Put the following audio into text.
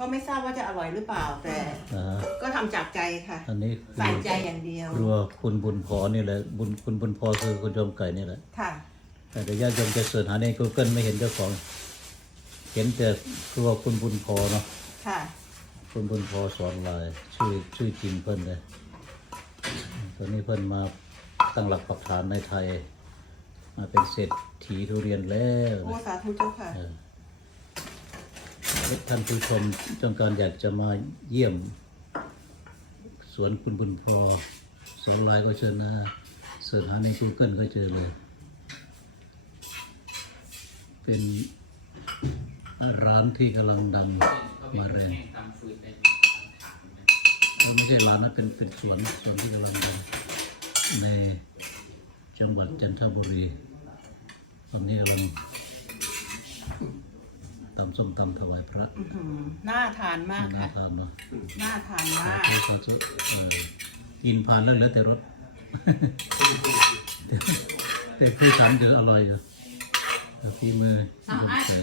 ก็ไม่ทราบว่าจะอร่อยหรือเปล่าแต่นะฮะก็ทำจากใจค่ะอันนี้คืใส่อใจอย่างเดียวครัวคุณบุญพอนี่แหละบุญคุณบุญพอคือคุณยมไก่นี่แหละ ค่ะ แต่ญาติโยมจะเสิร์ชหาใน Google ไม่เห็นเจ้าของ เห็นแต่ครัวคุณบุญพอเนาะค่ะ คุณบุญพอสอนลายชื่อชื่อจริงเพิ่นเลยตอนนี้เพิ่นมาตั้งหลักปักฐานในไทย มาเป็นเศรษฐีทุเรียนแล้วโอ้นะสาธุเจ้าค่ะ เออ ท่านผู้ชมจงการอยากจะมาเยี่ยม สวนคุณบุญพอสอนลายก็เชิญนะเสิร์ชหาใน Google ก็เจอเลย เป็นร้านที่กำลังดังมาแรงมันไม่ใช่ร้านนะเป็นเป็นสวนสวนที่กำลังดังในจังหวัดจันทบุรีตอนนี้กำลัง ตำส้มตำถวายพระอื้อหือน่าทานมากน่าค่ะ ทานเนาะน่าทานมากเขาเขาจะเออกินผ่านแล้วเหลือแต่รส แต่ผู้ทานเจออร่อยอยู่แต่ฝีมือเอาไอ้ใส่